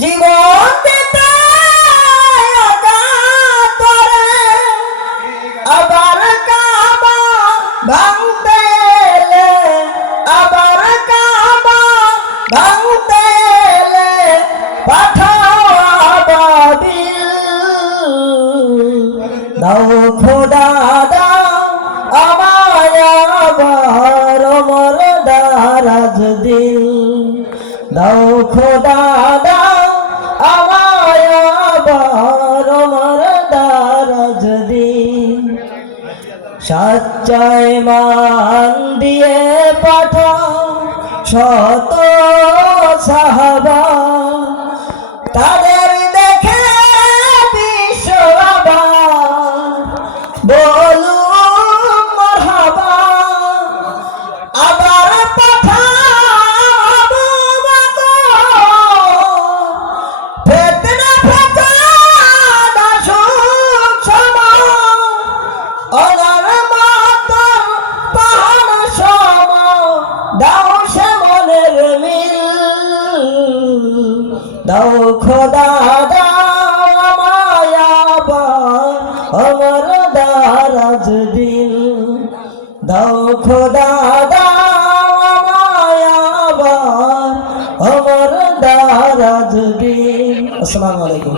জীবন দিতে অগাতরে আবার কাবা ভাঙতে এলে, আবার কাবা ভাঙতে এলে পাঠাও আবাবিল। দাও খোদা দাও আমায় আবার ওমর দারাজ দিল। দাও খোদা দাও আমায় আবার ওমর দারাজ দিল। সচ্চাই মান দিয়ে পাঠাও শত সাহাবা, তাদের দেখে বিশ্ব আবার বলুক মারহাবা। আবার পাঠাবো ফেতনা ফেসাদ আসুক সময়, অনার মাতার পাহাড় সম দাও সে মনের মিল। দাও খোদা দাও আমায় আবার ওমর দারাজ দিল। দাও খোদা দাও আমায় আবার ওমর দারাজ দিল। আসসালামু আলাইকুম।